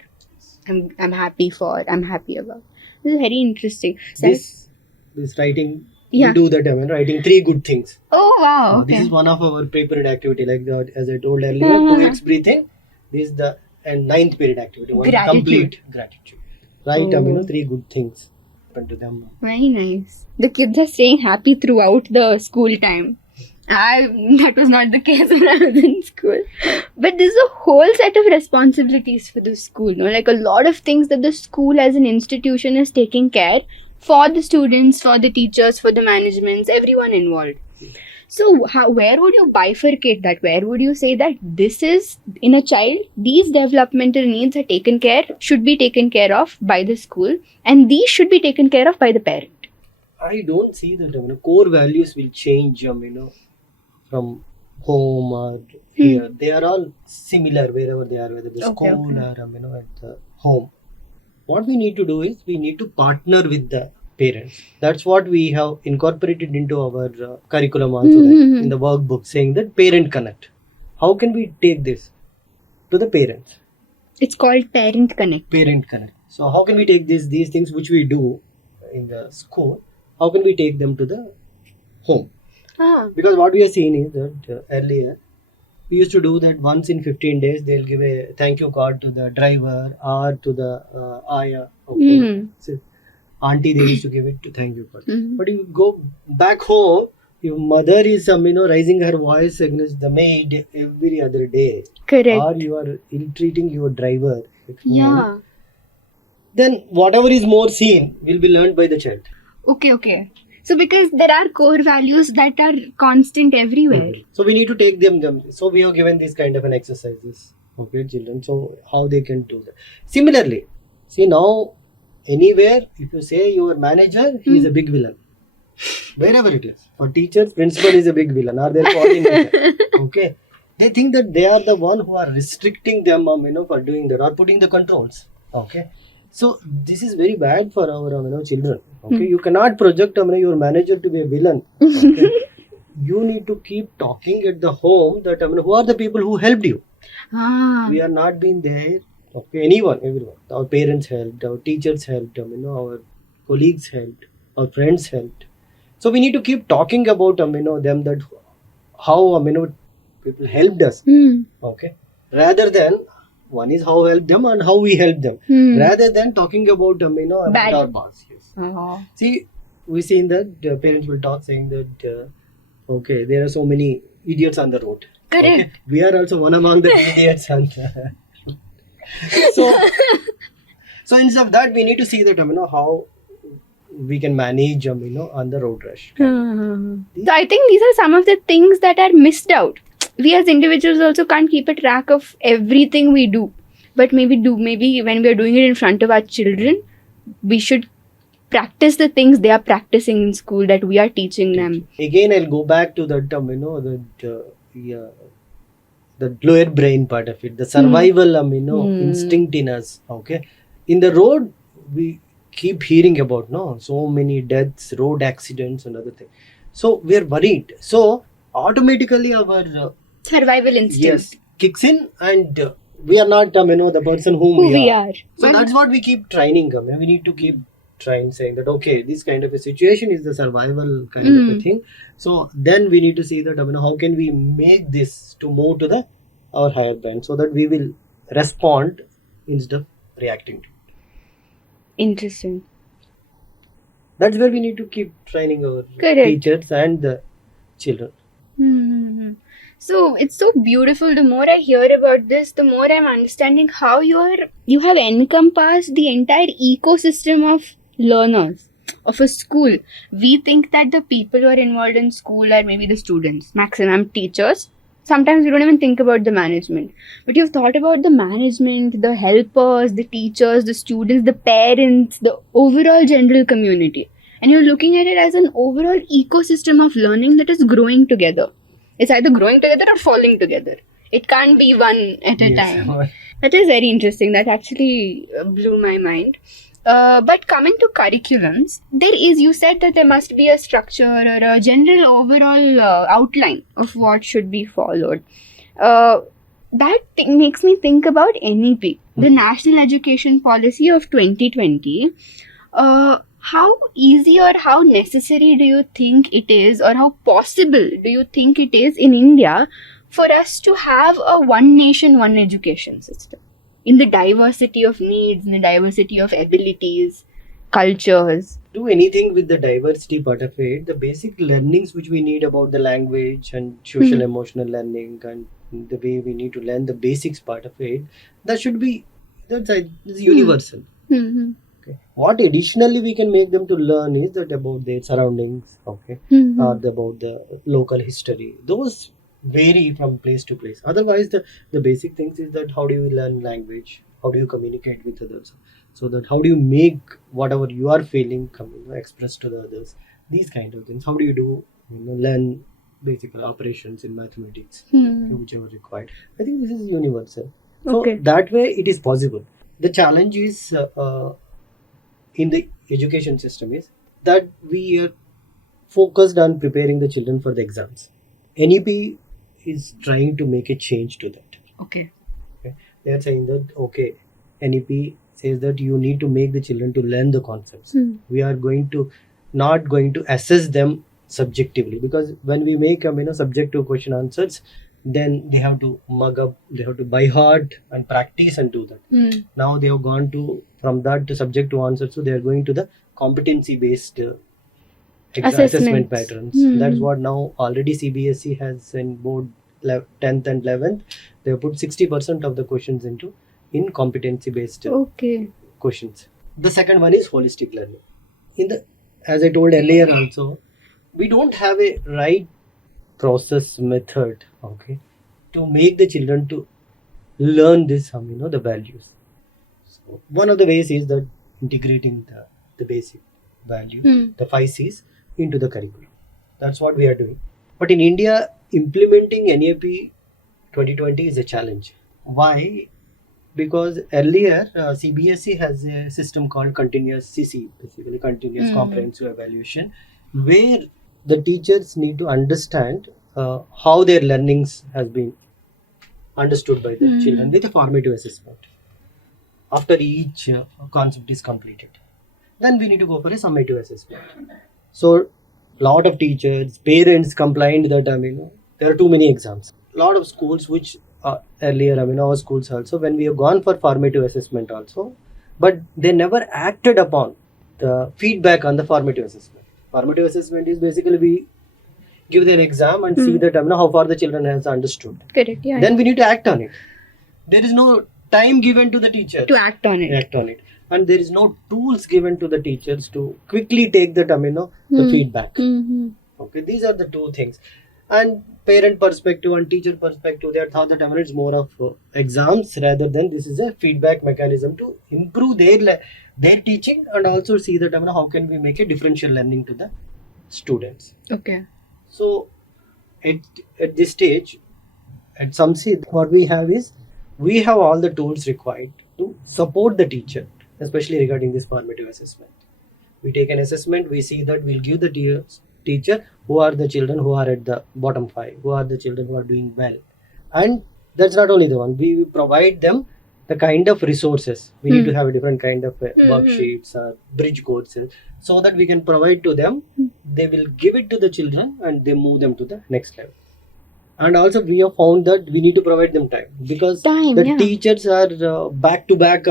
I'm happy for. I'm happy about. This is very interesting. So This writing, Yeah. we do that. Writing 3 good things. Oh wow. This Okay. is one of our pre-period activity, like that, as I told earlier. Uh-huh. 2x breathing. This is the and 9th period activity. One Gratitude. complete gratitude. Write Oh. 3 good things happen to them. Very nice. The kids are staying happy throughout the school time. That was not the case when I was in school. But there's a whole set of responsibilities for the school. No? Like a lot of things that the school as an institution is taking care for the students, for the teachers, for the managements, everyone involved. So where would you bifurcate that? Where would you say that this is in a child, these developmental needs are taken care, should be taken care of by the school, and these should be taken care of by the parent? I don't see that core values will change from home or here. They are all similar wherever they are, whether the Okay, school okay. or at the home. What we need to do is we need to partner with the parents. That's what we have incorporated into our curriculum also, Mhm. in the workbook, saying that parent connect. How can we take this to the parents? It's called Parent Connect. Parent connect. So how can we take these things which we do in the school? How can we take them to the home? Because what we are seeing is that earlier we used to do that once in 15 days they'll give a thank you card to the driver or to the ayah. Okay. Mm. So, auntie, they used to give it to thank you card. Mhm. But you go back home, your mother is raising her voice against the maid every other day, Correct. or you are ill-treating your driver at home. Yeah. Then whatever is more seen will be learned by the child. Okay. So because there are core values that are constant everywhere. So we need to take them. So we have given this kind of an exercises, okay, children. So how they can do that. Similarly, see now, anywhere if you say your manager, he is a big villain. Wherever it is, for teachers, principal is a big villain, or their coordinator. Okay, they think that they are the one who are restricting them, for doing that or putting the controls. Okay, so this is very bad for our children. Okay, you cannot project your manager to be a villain. Okay, you need to keep talking at the home that who are the people who helped you. We are not being there. Okay, everyone. Our parents helped, our teachers helped, our colleagues helped, our friends helped. So we need to keep talking about them that how people helped us. Hmm. Okay, rather than one is how help them and how we help them, rather than talking about about Bad. our past. Yes. See, we seen that parents will talk saying that okay, there are so many idiots on the road. Correct. Okay, we are also one among the idiots. And so instead of that, we need to see that how we can manage on the road rush. So I think these are some of the things that are missed out. We as individuals also can't keep a track of everything we do. But maybe when we are doing it in front of our children, we should practice the things they are practicing in school that we are teaching them. Again, I'll go back to that the lower brain part of it, the survival instinct in us. Okay, in the road we keep hearing about so many deaths, road accidents and other things. So we are worried. So automatically our Survival instinct. kicks in, and we are not the person whom Who we we are. are. So that's what we keep training. We need to keep trying saying that okay, this kind of a situation is the survival kind of a thing. So then we need to see that how can we make this to move to our higher brain so that we will respond instead of reacting. Interesting. That's where we need to keep training our Correct. teachers and the children. So it's so beautiful. The more I hear about this, the more I'm understanding how you have encompassed the entire ecosystem of learners of a school. We think that the people who are involved in school are maybe the students, maximum teachers, Sometimes we don't even think about the management. But you've thought about the management, the helpers, the teachers, the students, the parents, the overall general community. And you're looking at it as an overall ecosystem of learning that is growing together. It's either growing together or falling together. It can't be one at a time. That is very interesting. That actually blew my mind. But coming to curriculums, you said that there must be a structure or a general overall outline of what should be followed. That makes me think about NEP, the National Education Policy of 2020. How easy or how necessary do you think it is, or how possible do you think it is in India for us to have a one nation, one education system? In the diversity of needs, in the diversity of abilities, cultures. Do anything with the diversity part of it, the basic learnings which we need about the language and social emotional learning and the way we need to learn the basics part of it, that's universal. Mm-hmm. Okay. What additionally we can make them to learn is that about their surroundings, okay, Mm-hmm. or about the local history. Those vary from place to place. Otherwise, the basic things is that how do you learn language, how do you communicate with others, so that how do you make whatever you are feeling express to the others. These kind of things. How do you do learn basic operations in mathematics, whichever required. I think this is universal. So Okay. that way it is possible. The challenge is in the education system is that we are focused on preparing the children for the exams. NEP is trying to make a change to that. Okay. They are saying that okay, NEP says that you need to make the children to learn the concepts. We are not going to assess them subjectively, because when we make subjective question answers, then they have to mug up, they have to by heart and practice and do that. Now they have gone to from that to subjective answers, so they are going to the competency based assessment patterns. That's what now already CBSE has in board 10th and 11th. They have put 60% of the questions in competency based Okay. questions. The second one is holistic learning. As I told earlier also, we don't have a right process method, okay, to make the children to learn this the values. So one of the ways is that integrating the basic value, the 5 C's into the curriculum. That's what we are doing. But in India, implementing NEP 2020 is a challenge. Why? Because earlier CBSE has a system called continuous CC, basically continuous comprehensive evaluation, where the teachers need to understand how their learnings has been understood by the children with a formative assessment. After each concept is completed, then we need to go for a summative assessment. So lot of teachers, parents complained that there are too many exams. Lot of schools which earlier our schools also, when we have gone for formative assessment also, but they never acted upon the feedback on the formative assessment. Formative assessment is basically we give their exam and see that how far the children has understood. Correct. Yeah. Then we need to act on it. There is no time given to the teachers to act on it. And there is no tools given to the teachers to quickly take that the feedback. Okay, these are the two things. And parent perspective and teacher perspective, they thought that it's more of exams rather than this is a feedback mechanism to improve their teaching and also see that how can we make a differential learning to the students. Okay. So at this stage, at SAMSI, what we have is we have all the tools required to support the teacher, especially regarding this formative assessment. We take an assessment, we see that we'll give the teacher who are the children who are at the bottom 5, who are the children who are doing well. And that's not only the one, we provide them the kind of resources. We need to have a different kind of worksheets or bridge courses so that we can provide to them. They will give it to the children and they move them to the next level. And also we have found that we need to provide them time, because the teachers are back to back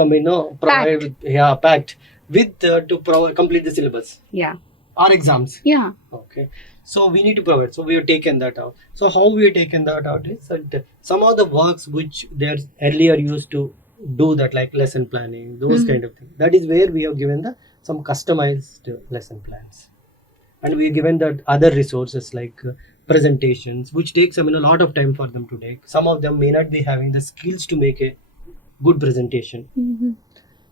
packed with to complete the syllabus. Yeah. Our exams. Yeah. Okay. So we need to provide. So we have taken that out. So how we have taken that out is that some of the works which they are earlier used to do that, like lesson planning, those kind of things. That is where we have given some customized lesson plans. And we have given that other resources like presentations, which takes a lot of time for them to take. Some of them may not be having the skills to make a good presentation.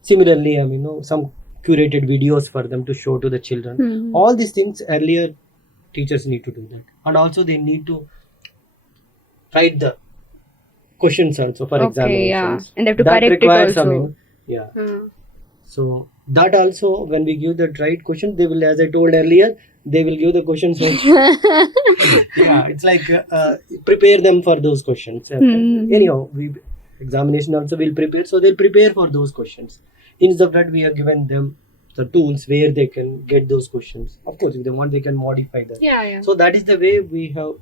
Similarly, some curated videos for them to show to the children. All these things earlier teachers need to do that, and also they need to write the questions also for examinations. And they have to That correct requires, it also. So that also, when we give the right question, they will, as I told earlier, they will give the questions also. It's like prepare them for those questions. Anyhow, examination also will prepare, so they'll prepare for those questions. Instead of that, we have given them the tools where they can get those questions. Of course, if they want, they can modify that. So that is the way we have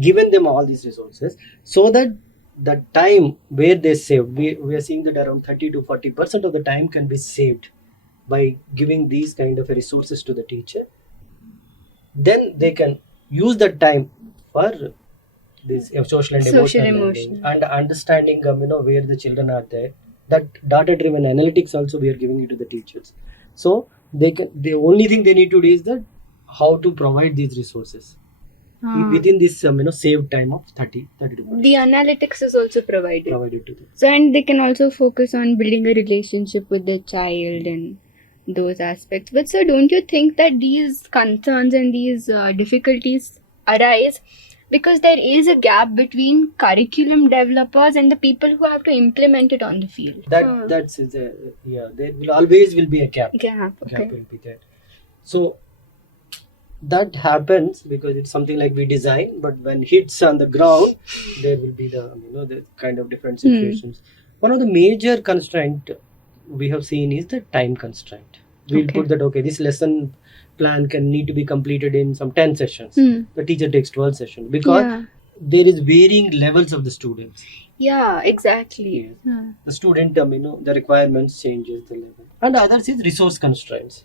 given them all these resources, so that the time where they saved, we are seeing that around 30 to 40% of the time can be saved by giving these kind of resources to the teacher. Then they can use that time for this social and emotional learning and understanding where the children are there. That data driven analytics also we are giving it to the teachers, so the only thing they need to do is that how to provide these resources within this saved time of 30 to 40. The analytics is also provided to them. So, and they can also focus on building a relationship with their child and those aspects. But sir, don't you think that these concerns and these difficulties arise because there is a gap between curriculum developers and the people who have to implement it on the field? That's there will always be a gap. Gap Will be there. So that happens because it's something like we design, but when hits on the ground, there will be the kind of different situations. One of the major constraint we have seen is the time constraint. We'll put that this lesson plan can need to be completed in some 10 sessions. The teacher takes 12 sessions because there is varying levels of the students. Exactly. The student, the requirements changes the level, and others is resource constraints.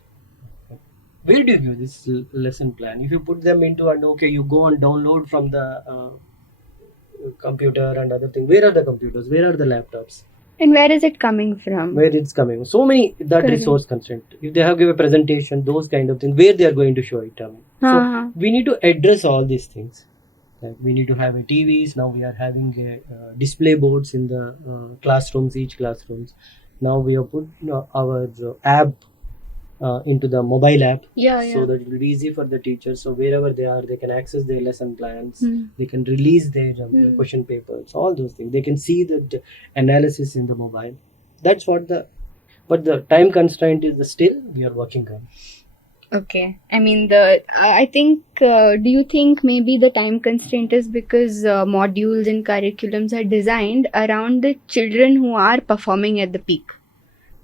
Where do you give this lesson plan? If you put them into you go and download from the computer and other things. Where are the computers? Where are the laptops? And where is it coming from? Where it's coming? So many resource constraint. If they have given a presentation, those kind of things, where they are going to show it. So we need to address all these things. Like we need to have a TVs. Now we are having a display boards in the classrooms, each classrooms. Now we have put our app into the mobile app, so that it will be easy for the teachers. So wherever they are, they can access their lesson plans. They can release their question papers, all those things. They can see the analysis in the mobile. That's what but the time constraint is still we are working on. I mean, I think, do you think maybe the time constraint is because modules and curriculums are designed around the children who are performing at the peak?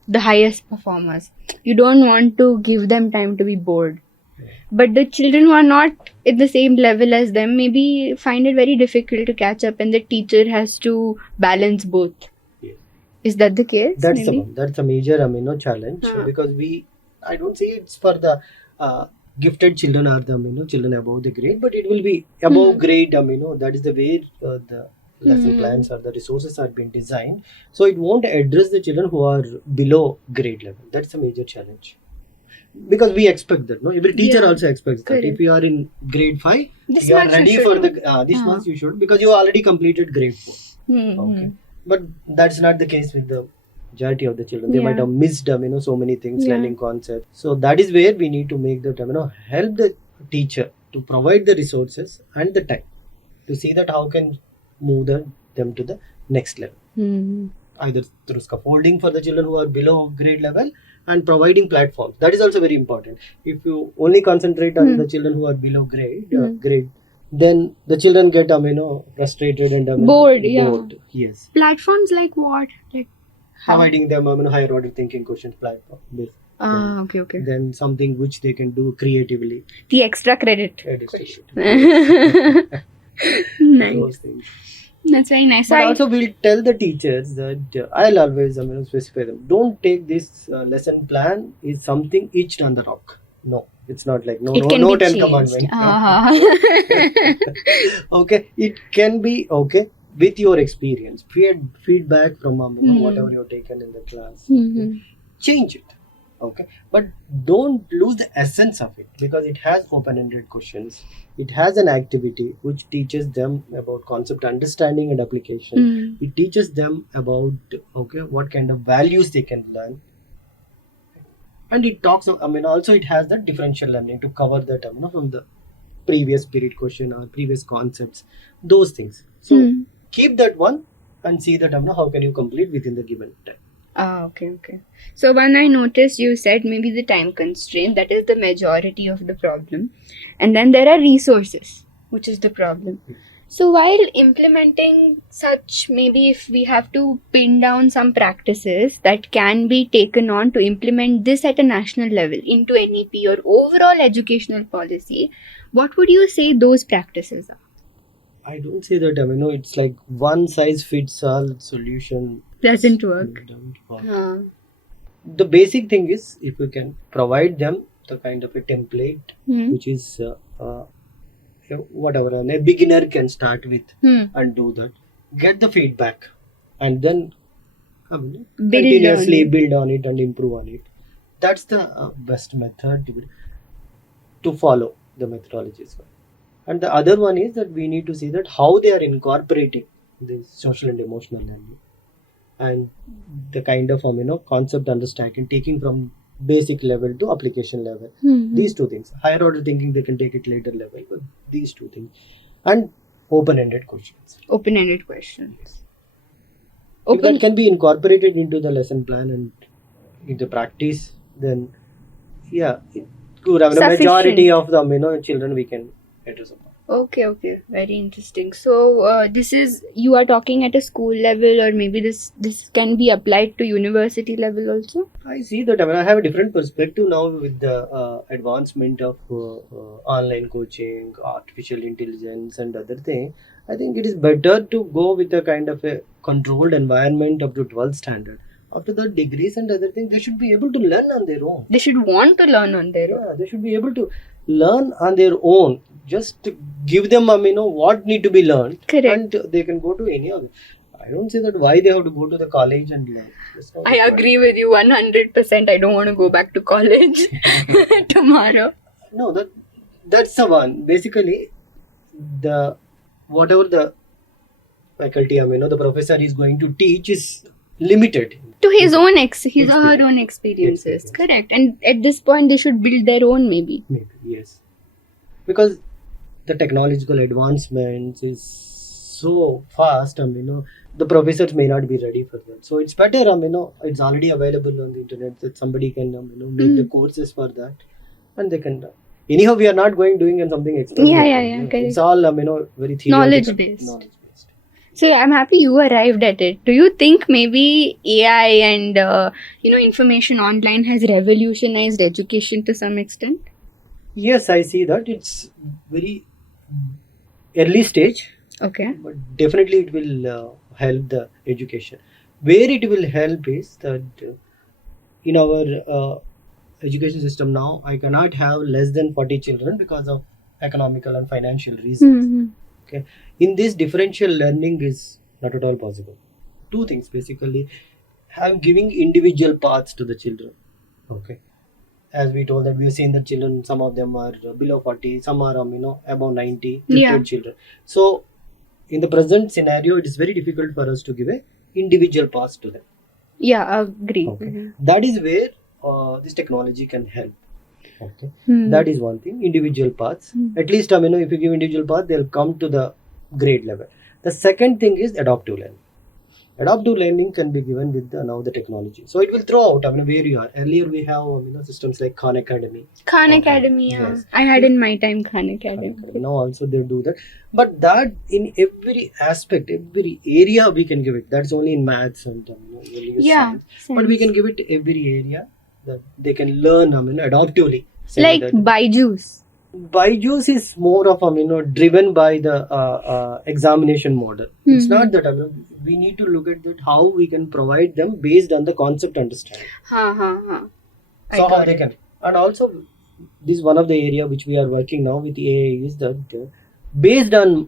The highest performers. You don't want to give them time to be bored. But the children who are not at the same level as them maybe find it very difficult to catch up, and the teacher has to balance both. Is that the case? That's a major challenge, because I don't say it's for the gifted children or the children above the grade, but it will be above grade. That is the way the lesson plans or the resources are being designed, so it won't address the children who are below grade level. That's a major challenge, because we expect that every teacher also expects that if you are in grade 5, you are ready for the this much you should, because you already completed grade 4. But that's not the case with the majority of the children. They might have missed so many things, learning concepts. So that is where we need to make the help the teacher to provide the resources and the time to see that how can move them to the next level, either through scaffolding for the children who are below grade level and providing platforms. That is also very important. If you only concentrate on the children who are below grade, then the children get frustrated and bored. Yes. Platforms like what? Like providing them higher order thinking questions platform. Okay. Then something which they can do creatively. The extra credit. Nice. Those things. That's very nice. But also we'll tell the teachers that I'll always specify them. Don't take this lesson plan is something etched on the rock. No, it's not like no 10 commandments. Okay, it can be with your experience. Feedback from whatever you've taken in the class. Change it. Okay, but don't lose the essence of it, because it has open-ended questions. It has an activity which teaches them about concept understanding and application. Mm. It teaches them about, okay, what kind of values they can learn, and it talks, I mean, also it has that differential learning to cover that, from the previous period question or previous concepts, those things. So Mm. keep that one and see that, how can you complete within the given time. Ah, okay. So when I noticed you said maybe the time constraint, that is the majority of the problem. And then there are resources, which is the problem. So while implementing such, maybe if we have to pin down some practices that can be taken on to implement this at a national level into NEP or overall educational policy, what would you say those practices are? I don't say that, it's like one size fits all solution. Doesn't work. Don't work. Ah. The basic thing is, if we can provide them the kind of a template, Hmm. which is whatever a beginner can start with Hmm. and do that, get the feedback, and then Build continuously on it. build on it and improve on it. That's the best method to follow the methodologies. And the other one is that we need to see that how they are incorporating this social and emotional learning, and the kind of concept understanding, taking from basic level to application level. Hmm. These two things. Higher order thinking, they can take it later level, but these two things. And open-ended questions. Open-ended questions. If that can be incorporated into the lesson plan and into practice, then yeah, majority of the children we can address upon. Okay. Very interesting. So this is, you are talking at a school level, or maybe this can be applied to university level also? I see that. I have a different perspective now with the advancement of online coaching, artificial intelligence, and other thing. I think it is better to go with a kind of a controlled environment up to 12th standard. After the degrees and other things, they should be able to learn on their own. They should want to learn on their own. Yeah, they should be able to learn on their own. Just give them, what need to be learned. Correct. And they can go to any other. I don't say that why they have to go to the college and learn. I agree with you 100%. I don't want to go back to college tomorrow. No, that's the one. Basically, whatever the faculty, the professor is going to teach is limited to his own his or her Experience. own experiences. Experience. Correct. And at this point, they should build their own, maybe. Maybe, yes. Because the technological advancements is so fast, the professors may not be ready for that. So it's better, it's already available on the internet that somebody can, make the courses for that, and they can. Anyhow, we are not doing something experimental. Yeah, correct. It's all, very theoretical. Knowledge-based. So I'm happy you arrived at it. Do you think maybe AI and information online has revolutionized education to some extent? Yes, I see that. It's very early stage, Okay. but definitely it will help the education. Where it will help is that in our education system now, I cannot have less than 40 children because of economical and financial reasons. Mm-hmm. Okay, in this differential learning is not at all possible. Two things basically: have giving individual paths to the children. Okay, as we told that we have seen the children, some of them are below 40, some are above 90, gifted Yeah. children. So in the present scenario, it is very difficult for us to give a individual path to them. Yeah, agree. Okay, that is where this technology can help. Okay, Hmm. that is one thing. Individual paths. Hmm. At least if you give individual path, they'll come to the grade level. The second thing is adaptive learning. Adaptive learning can be given with now the technology. So it will throw out where you are. Earlier we have systems like Khan Academy. Khan Okay. Academy, yeah. Yes. I had in my time Khan Academy. Now also they do that. But that in every aspect, every area we can give it. That's only in maths and only in Yeah. science. But we can give it every area that they can learn adaptively. Saying Like that Byju's. Byju's is more of driven by the examination model. It's not that we need to look at that how we can provide them based on the concept understanding. Ha. So how they can, and also this is one of the area which we are working now with AI is that based on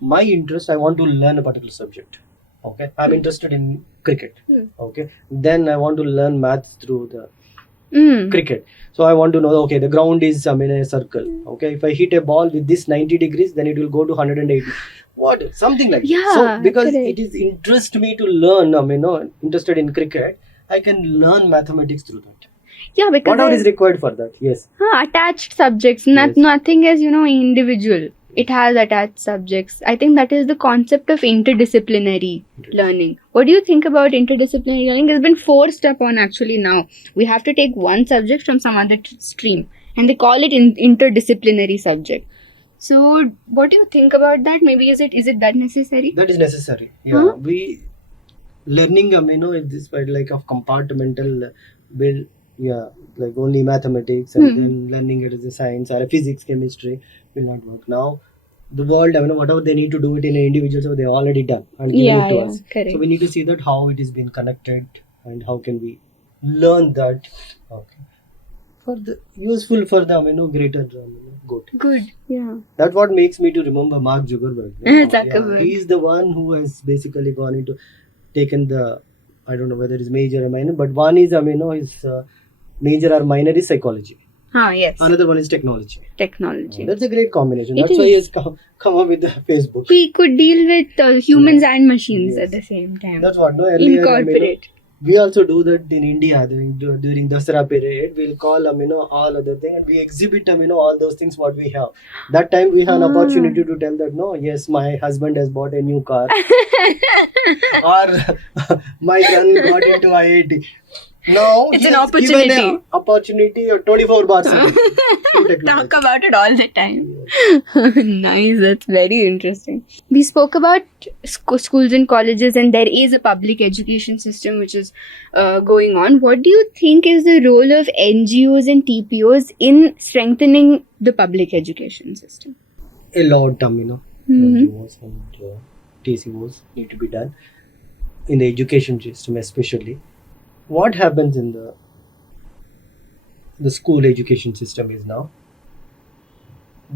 my interest, I want to learn a particular subject. Okay, I'm interested in cricket. Okay, then I want to learn maths through the cricket. So I want to know, okay, the ground is in a circle. Okay, if I hit a ball with this 90 degrees, then it will go to 180. What? Something like that. Yeah, So because correct. it is interest me to learn, interested in cricket, I can learn mathematics through that. Yeah, because Whatever is required for that, yes. attached subjects. Yes. Nothing is, individual. It has attached subjects. I think that is the concept of interdisciplinary learning. What do you think about interdisciplinary learning? It's been forced upon actually now. We have to take one subject from some other stream, and they call it interdisciplinary subject. So, what do you think about that? Maybe is it that necessary? That is necessary. Yeah, Huh? we learning in this way like of compartmental build. Yeah, like only mathematics and then learning it as a science or a physics, chemistry will not work. Now, the world, whatever they need to do it in an individual, so they already done and given it to us. Correct. So we need to see that how it is being connected and how can we learn that. Okay. For the useful for the greater good. Good. Yeah. That's what makes me to remember Mark Zuckerberg. Zuckerberg. He is the one who has basically gone into taken the, I don't know whether it's major or minor, but one is his major or minor is psychology. Yes. Another one is technology. Technology. That's a great combination. It That's why he has is. come up with the Facebook. We could deal with humans and machines at the same time. That's what no earlier. Incorporate. We also do that in India during Dasara period. We'll call all other things and we exhibit all those things what we have. That time we have an opportunity to tell that no, yes, my husband has bought a new car, or my son got into IIT. Now It's he an has given opportunity. a opportunity of 24 bars a day in technology. Talk about it all the time. Nice, that's very interesting. We spoke about schools and colleges, and there is a public education system which is going on. What do you think is the role of NGOs and TPOs in strengthening the public education system? A lot, NGOs and TCOs need to be done in the education system, especially. What happens in the school education system is now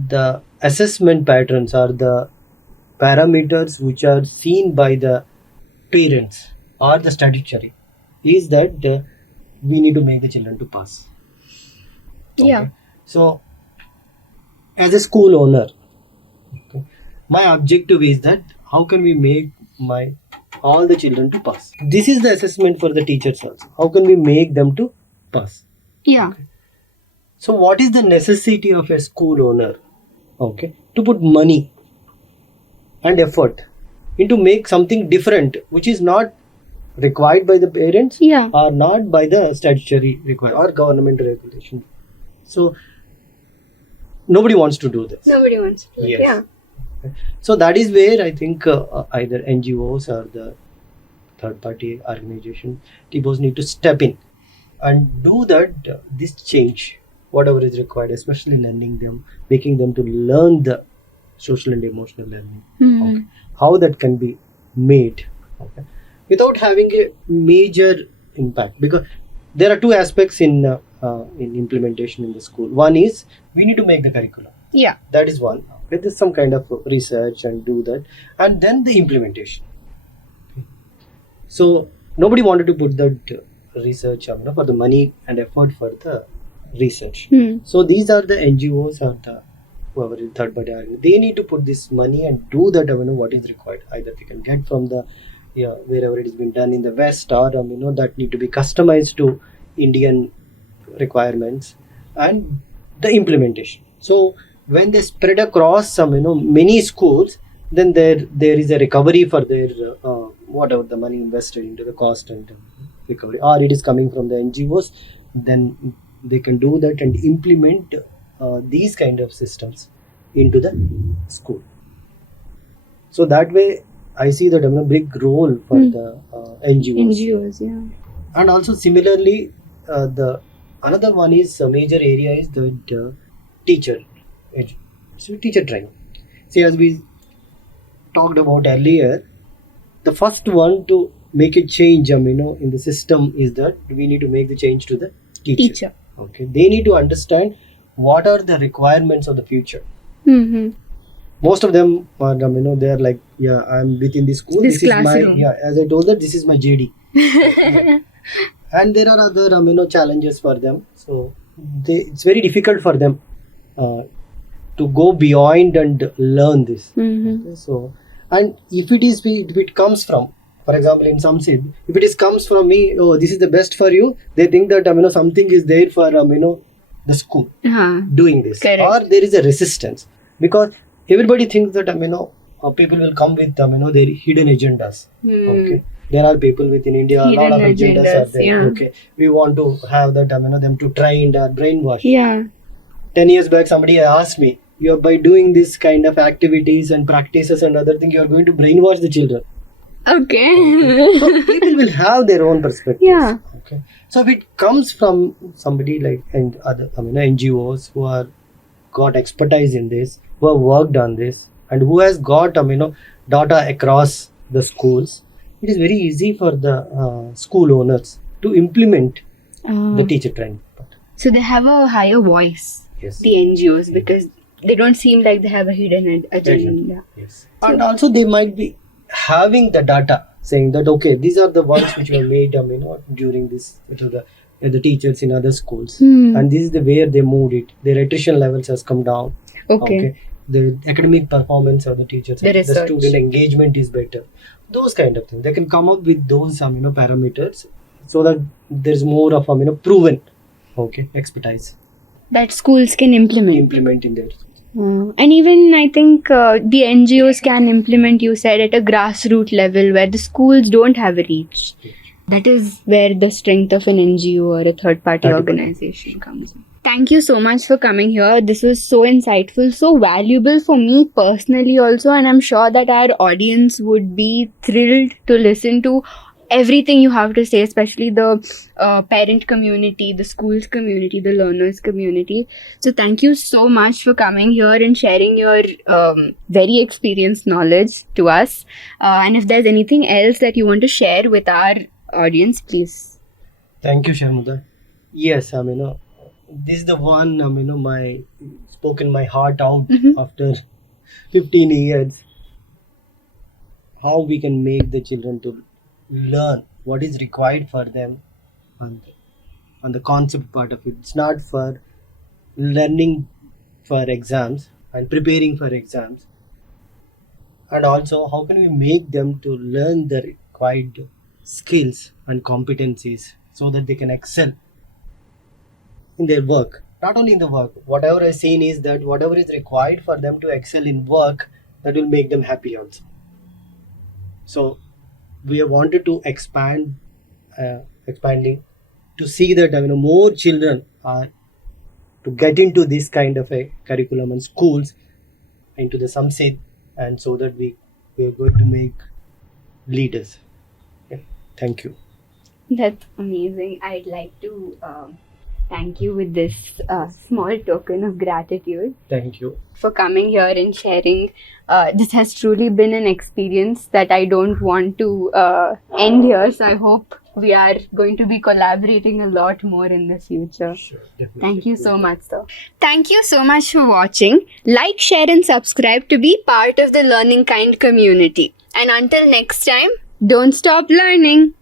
the assessment patterns are the parameters which are seen by the parents or the statutory is that we need to make the children to pass. Yeah. So, as a school owner, my objective is that how can we make all the children to pass. This is the assessment for the teachers also. How can we make them to pass? Yeah. So what is the necessity of a school owner? Okay, to put money and effort into make something different, which is not required by the parents Yeah. or not by the statutory require or government regulation. So nobody wants to do this. Nobody wants to. Yes. Yeah. So that is where I think either NGOs or the third party organization, TPOs need to step in and do that this change, whatever is required, especially learning them, making them to learn the social and emotional learning. Okay. How that can be made, okay, without having a major impact, because there are two aspects in implementation in the school. One is we need to make the curriculum. Yeah. That is one. With some kind of research and do that, and then the implementation. So nobody wanted to put that research for the money and effort for the research. So these are the NGOs or the whoever is third party. They need to put this money and do that. What is required. Either they can get from the wherever it has been done in the West, or that need to be customized to Indian requirements and the implementation. So when they spread across some many schools, then there is a recovery for their whatever the money invested into the cost and recovery, or it is coming from the NGOs, then they can do that and implement these kind of systems into the school. So that way I see that a big role for the NGOs. NGOs, yeah. And also similarly the another one is a major area is the teacher training. See, as we talked about earlier, the first one to make a change in the system is that we need to make the change to the teacher. Okay, they need to understand what are the requirements of the future. Most of them are they are like, yeah, I'm within the school, This is my classroom. as I told that this is my JD. And there are other challenges for them. So it's very difficult for them to go beyond and learn this. Mm-hmm. Okay, so, and if it comes from, for example, in some seed, if it is comes from me, oh, this is the best for you, they think that something is there for the school doing this, Correct. or there is a resistance, because everybody thinks that people will come with their hidden agendas. Okay, there are people within India, a lot of Hidden agendas are agendas, there. yeah. Okay, we want to have that them to train and brainwash. Yeah. 10 years back, somebody asked me, "You're by doing this kind of activities and practices and other things, you are going to brainwash the children." Okay. So people will have their own perspectives. Yeah. Okay. So if it comes from somebody like and other NGOs who are got expertise in this, who have worked on this, and who has got data across the schools, it is very easy for the school owners to implement the teacher training. So they have a higher voice, Yes. the NGOs, because they don't seem like they have a hidden agenda. Yes. And also they might be having the data saying that okay, these are the ones which were made during this to the teachers in other schools, and this is the where they moved it. Their attrition levels has come down. Okay. The academic performance of the teachers, The the research. student engagement is better. Those kind of things. They can come up with those parameters so that there's more of proven expertise That schools can implement. in their. And even I think the NGOs can implement, you said, at a grassroots level where the schools don't have a reach. That is where the strength of an NGO or a third party organization comes in. Thank you so much for coming here. This was so insightful, so valuable for me personally also, and I'm sure that our audience would be thrilled to listen to everything you have to say, especially the parent community, the schools community, the learners community. So thank you so much for coming here and sharing your very experienced knowledge to us. And if there's anything else that you want to share with our audience, please. Thank you, Sharmada. Yes, this is the one my spoken my heart out after 15 years. How we can make the children to learn what is required for them on the concept part of it. It's not for learning for exams and preparing for exams, and also how can we make them to learn the required skills and competencies so that they can excel in their work. Not only in the work, whatever I've seen is that whatever is required for them to excel in work, that will make them happy also. So we have wanted to expanding to see that more children are to get into this kind of a curriculum and schools into the Samsid, and so that we are going to make leaders. Yeah. Thank you. That's amazing. I'd like to thank you with this small token of gratitude Thank you. for coming here and sharing. This has truly been an experience that I don't want to end here. So I hope we are going to be collaborating a lot more in the future. Sure. Definitely. Thank you so much, sir. Thank you so much for watching. Like, share, and subscribe to be part of the Learning Kind community. And until next time, don't stop learning.